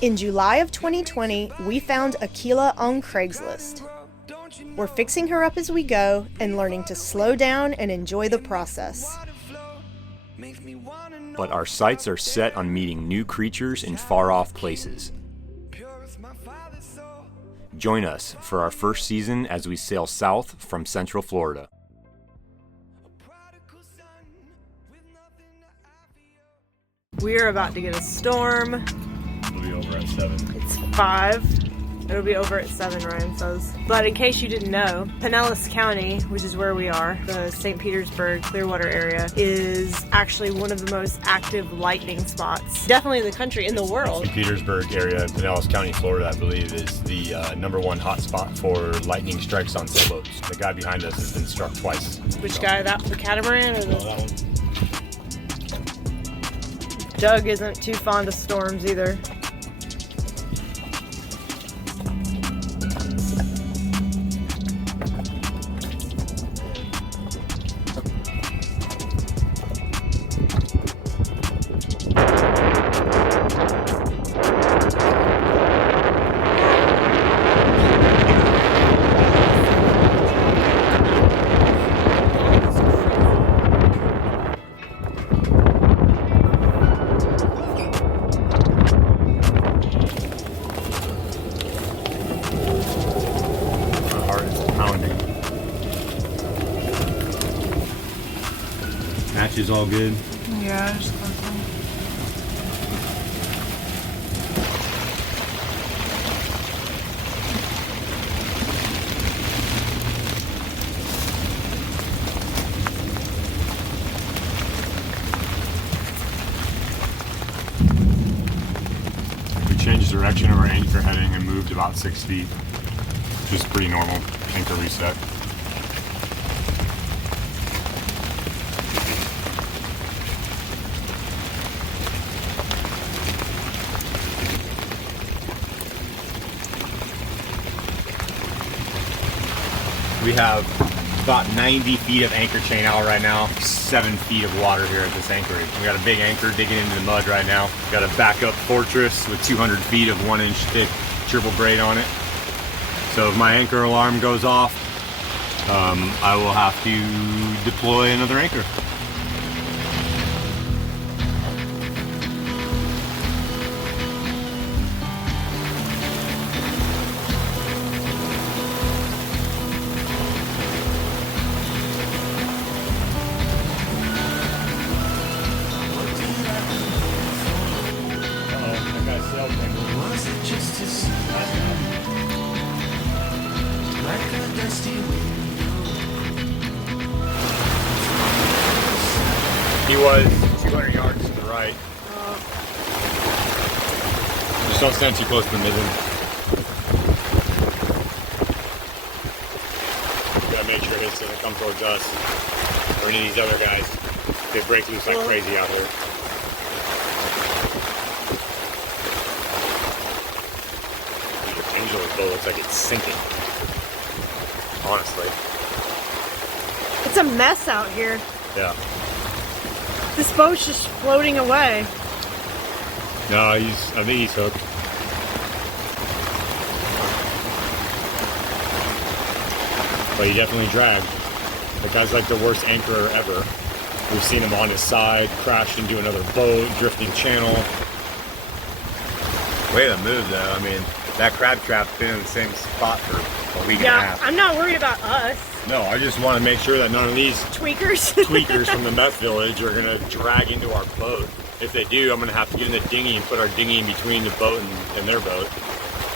In July of 2020, we found Aquila on Craigslist. We're fixing her up as we go and learning to slow down and enjoy the process. But our sights are set on meeting new creatures in far-off places. Join us for our first season as we sail south from Central Florida. We're about to get a storm. It'll be over at 7. It's 5. It'll be over at 7, Ryan says. But in case you didn't know, Pinellas County, which is where we are, the St. Petersburg, Clearwater area, is actually one of the most active lightning spots, definitely in the country, in the world. St. Petersburg area, Pinellas County, Florida, I believe, is the #1 hotspot for lightning strikes on sailboats. The guy behind us has been struck twice. Which guy? The catamaran or the? No, that one. Doug isn't too fond of storms either. Hatch is all good. Yeah, just close them. We changed direction of our anchor heading and moved about 6 feet, which is pretty normal. Anchor reset. We have about 90 feet of anchor chain out right now, 7 feet of water here at this anchorage. We got a big anchor digging into the mud right now. We got a backup fortress with 200 feet of 1-inch thick triple braid on it. So if my anchor alarm goes off, I will have to deploy another anchor. He was 200 yards to the right. Just don't stand too close to the mizzen. We gotta make sure his doesn't come towards us or any of these other guys. They break loose like crazy out here. The Angel's boat looks like it's sinking. Honestly. It's a mess out here. Yeah. This boat's just floating away. No, I think he's hooked. But he definitely dragged. The guy's like the worst anchorer ever. We've seen him on his side, crashed into another boat, drifting channel. Way to move though. I mean, that crab trap's been in the same spot for a week and a half. I'm not worried about us. No, I just want to make sure that none of these tweakers from the meth village are going to drag into our boat. If they do, I'm going to have to get in the dinghy and put our dinghy in between the boat and their boat.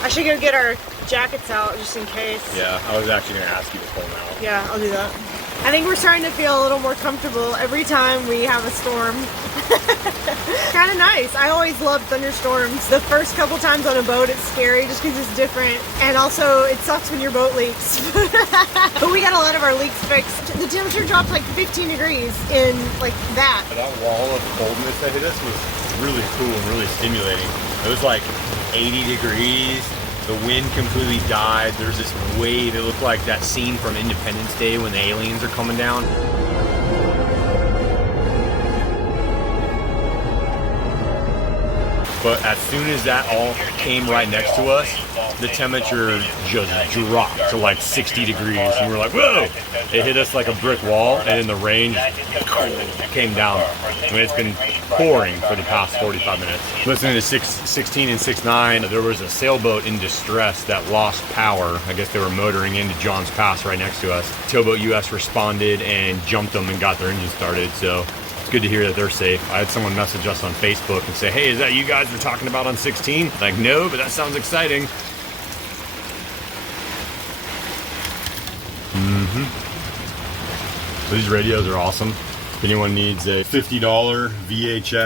I should go get our jackets out just in case. Yeah, I was actually going to ask you to pull them out. Yeah, I'll do that. I think we're starting to feel a little more comfortable every time we have a storm. Kind of nice. I always love thunderstorms. The first couple times on a boat, it's scary just because it's different. And also, it sucks when your boat leaks. But we got a lot of our leaks fixed. The temperature dropped like 15 degrees in like that. That wall of coldness that hit us was really cool and really stimulating. It was like 80 degrees. The wind completely died. There's this wave. It looked like that scene from Independence Day when the aliens are coming down. But as soon as that all came right next to us, the temperature just dropped to like 60 degrees. And we were like, whoa! It hit us like a brick wall, and then the range came down. I mean, it's been pouring for the past 45 minutes. Listening to 616 and 69, there was a sailboat in distress that lost power. I guess they were motoring into John's Pass right next to us. Towboat US responded and jumped them and got their engine started. So it's good to hear that they're safe. I had someone message us on Facebook and say, hey, is that you guys were talking about on 16? Like, no, but that sounds exciting. So these radios are awesome. If anyone needs a $50 VHF/UHF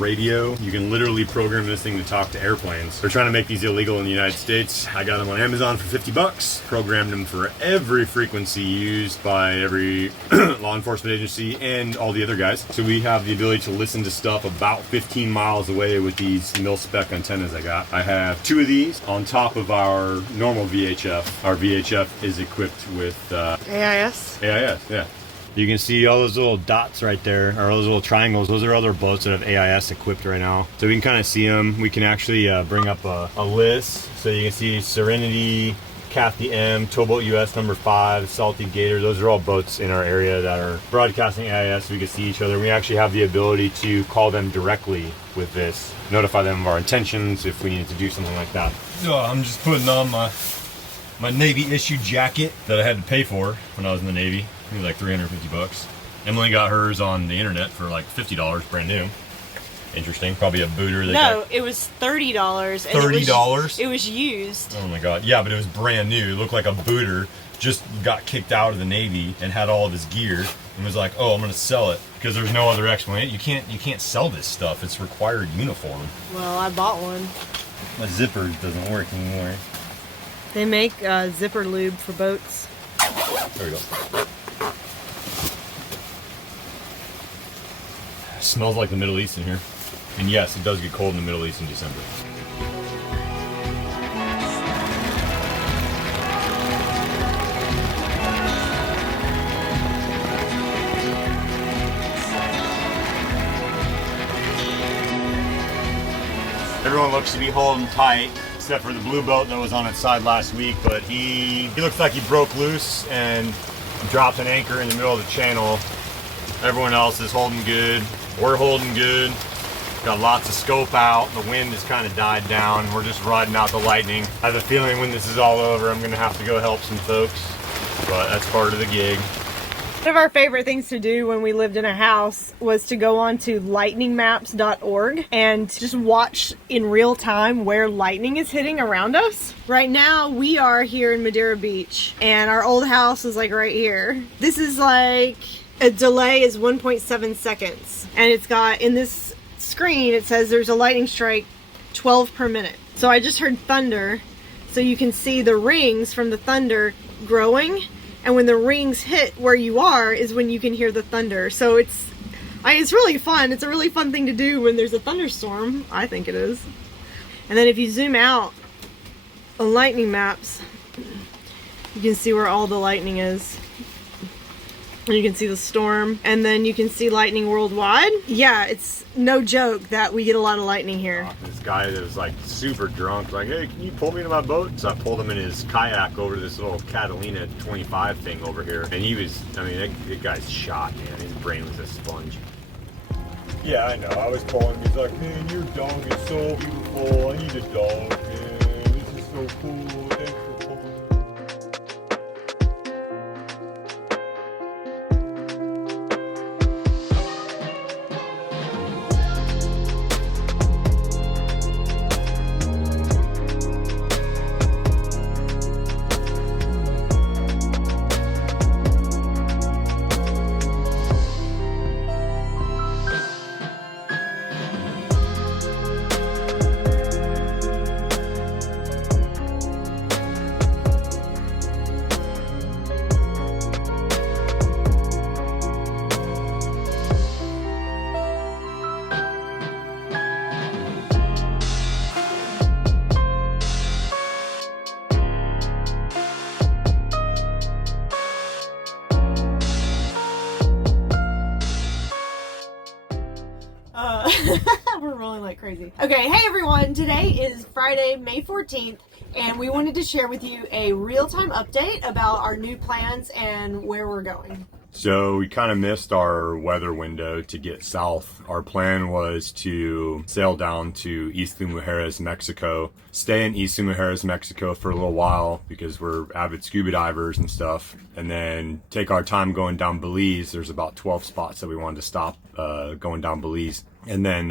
radio, you can literally program this thing to talk to airplanes. They're trying to make these illegal in the United States. I got them on Amazon for 50 bucks, programmed them for every frequency used by every law enforcement agency and all the other guys. So we have the ability to listen to stuff about 15 miles away with these mil-spec antennas I got. I have 2 of these on top of our normal VHF. Our VHF is equipped with AIS? AIS, yeah. You can see all those little dots right there, or those little triangles. Those are other boats that have AIS equipped right now. So we can kind of see them. We can actually bring up a list. So you can see Serenity, Kathy M, Towboat US number 5, Salty Gator. Those are all boats in our area that are broadcasting AIS so we can see each other. We actually have the ability to call them directly with this, notify them of our intentions if we needed to do something like that. So I'm just putting on my Navy issue jacket that I had to pay for when I was in the Navy. It was like 350 bucks. Emily got hers on the internet for like $50, brand new. Interesting. Probably a booter. It was $30. $30? It was used. Oh my god. Yeah, but it was brand new. It looked like a booter just got kicked out of the Navy and had all of his gear and was like, oh, I'm gonna sell it because there's no other explanation. You can't sell this stuff. It's required uniform. Well, I bought one. My zipper doesn't work anymore. They make zipper lube for boats. There we go. Smells like the Middle East in here. And yes, it does get cold in the Middle East in December. Everyone looks to be holding tight, except for the blue boat that was on its side last week, but he looks like he broke loose and dropped an anchor in the middle of the channel. Everyone else is holding good. We're holding good. Got lots of scope out. The wind has kind of died down. We're just riding out the lightning. I have a feeling when this is all over, I'm gonna have to go help some folks, but that's part of the gig. One of our favorite things to do when we lived in a house was to go on to lightningmaps.org and just watch in real time where lightning is hitting around us. Right now we are here in Madeira Beach and our old house is like right here. This is like a delay is 1.7 seconds and it's got in this screen it says there's a lightning strike 12 per minute. So I just heard thunder, so you can see the rings from the thunder growing. And when the rings hit where you are is when you can hear the thunder. So it's really fun. It's a really fun thing to do when there's a thunderstorm. I think it is. And then if you zoom out on lightning maps, you can see where all the lightning is. And you can see the storm. And then you can see lightning worldwide. Yeah, it's no joke that we get a lot of lightning here. This guy that was like super drunk, like, hey, can you pull me to my boat? So I pulled him in his kayak over to this little Catalina 25 thing over here. And he was, I mean, that guy's shot, man. His brain was a sponge. Yeah, I know. I was calling him. He's like, man, your dog is so beautiful. I need a dog, man. This is so cool. Thanks for calling. snowing like crazy. Okay, hey everyone, today is Friday, May 14th, and we wanted to share with you a real-time update about our new plans and where we're going. So we kind of missed our weather window to get south. Our plan was to sail down to Isla Mujeres, Mexico, stay in Isla Mujeres, Mexico for a little while because we're avid scuba divers and stuff, and then take our time going down Belize. There's about 12 spots that we wanted to stop going down Belize, and then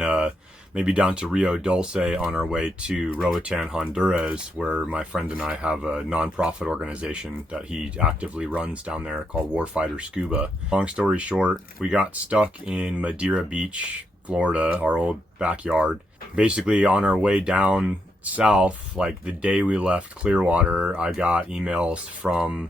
maybe down to Rio Dulce on our way to Roatan, Honduras, where my friend and I have a non-profit organization that he actively runs down there called Warfighter Scuba. Long story short, we got stuck in Madeira Beach, Florida, our old backyard. Basically on our way down south, like the day we left Clearwater, I got emails from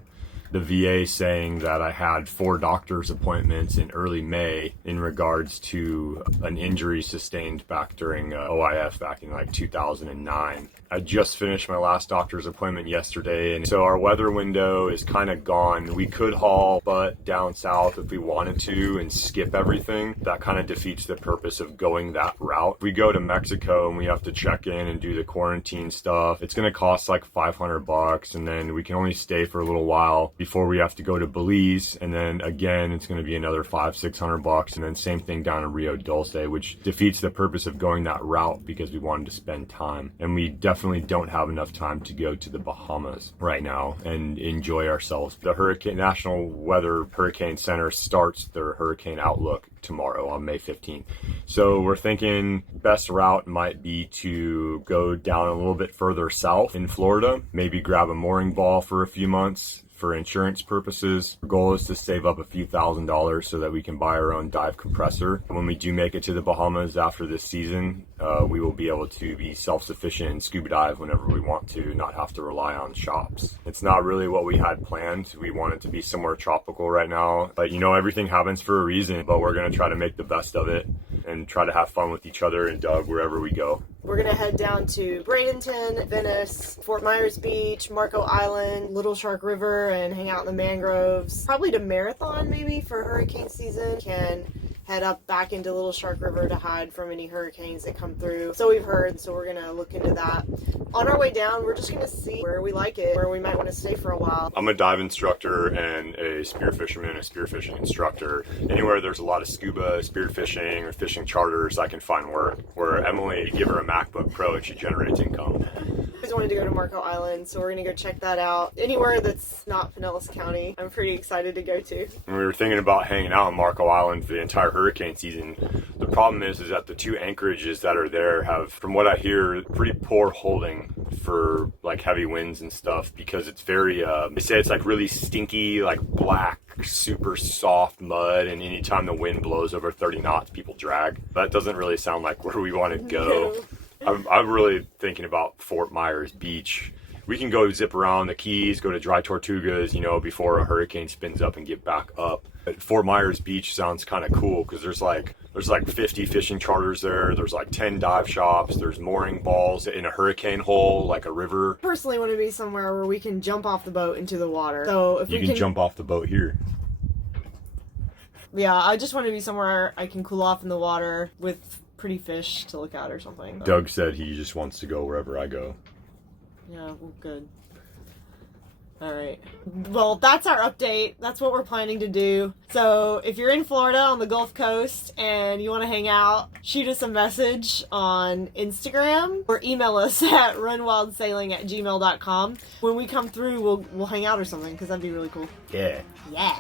the VA saying that I had 4 doctor's appointments in early May in regards to an injury sustained back during OIF back in like 2009. I just finished my last doctor's appointment yesterday, and so our weather window is kind of gone. We could haul butt down south if we wanted to and skip everything. That kind of defeats the purpose of going that route. We go to Mexico and we have to check in and do the quarantine stuff. It's going to cost like $500, and then we can only stay for a little while before we have to go to Belize, and then again it's going to be another $500-600, and then same thing down in Rio Dulce, which defeats the purpose of going that route because we wanted to spend time, and we definitely don't have enough time to go to the Bahamas right now and enjoy ourselves. The National Weather Hurricane Center starts their hurricane outlook tomorrow on May 15th. So we're thinking best route might be to go down a little bit further south in Florida, maybe grab a mooring ball for a few months for insurance purposes. Our goal is to save up a few $1,000s so that we can buy our own dive compressor. When we do make it to the Bahamas after this season, we will be able to be self-sufficient and scuba dive whenever we want to, not have to rely on shops. It's not really what we had planned. We wanted to be somewhere tropical right now, but you know, everything happens for a reason, but we're going to try to make the best of it and try to have fun with each other and Doug wherever we go. We're going to head down to Bradenton, Venice, Fort Myers Beach, Marco Island, Little Shark River, and hang out in the mangroves. Probably to Marathon maybe for hurricane season. Can head up back into Little Shark River to hide from any hurricanes that come through. So we've heard, so we're going to look into that. On our way down, we're just going to see where we like it, where we might want to stay for a while. I'm a dive instructor and a spearfisherman, a spearfishing instructor. Anywhere there's a lot of scuba, spearfishing, or fishing charters, I can find work. Where Emily, give her a MacBook Pro and she generates income. I just wanted to go to Marco Island, so we're going to go check that out. Anywhere that's not Pinellas County, I'm pretty excited to go to. And we were thinking about hanging out on Marco Island for the entire hurricane season. The problem is that the 2 anchorages that are there have, from what I hear, pretty poor holding for like heavy winds and stuff, because it's very, they say it's like really stinky, like black, super soft mud, and anytime the wind blows over 30 knots, people drag. That doesn't really sound like where we want to go. I'm really thinking about Fort Myers Beach. We can go zip around the Keys, go to Dry Tortugas, you know, before a hurricane spins up and get back up. But Fort Myers Beach sounds kind of cool because there's like 50 fishing charters there. There's like 10 dive shops. There's mooring balls in a hurricane hole, like a river. I personally want to be somewhere where we can jump off the boat into the water. So if you can jump off the boat here. Yeah, I just want to be somewhere I can cool off in the water with pretty fish to look at or something. Doug said he just wants to go wherever I go. Yeah, well, good. Alright. Well, that's our update. That's what we're planning to do. So, if you're in Florida on the Gulf Coast and you want to hang out, shoot us a message on Instagram or email us at runwildsailing@gmail.com. When we come through, we'll hang out or something, because that'd be really cool. Yeah. Yeah.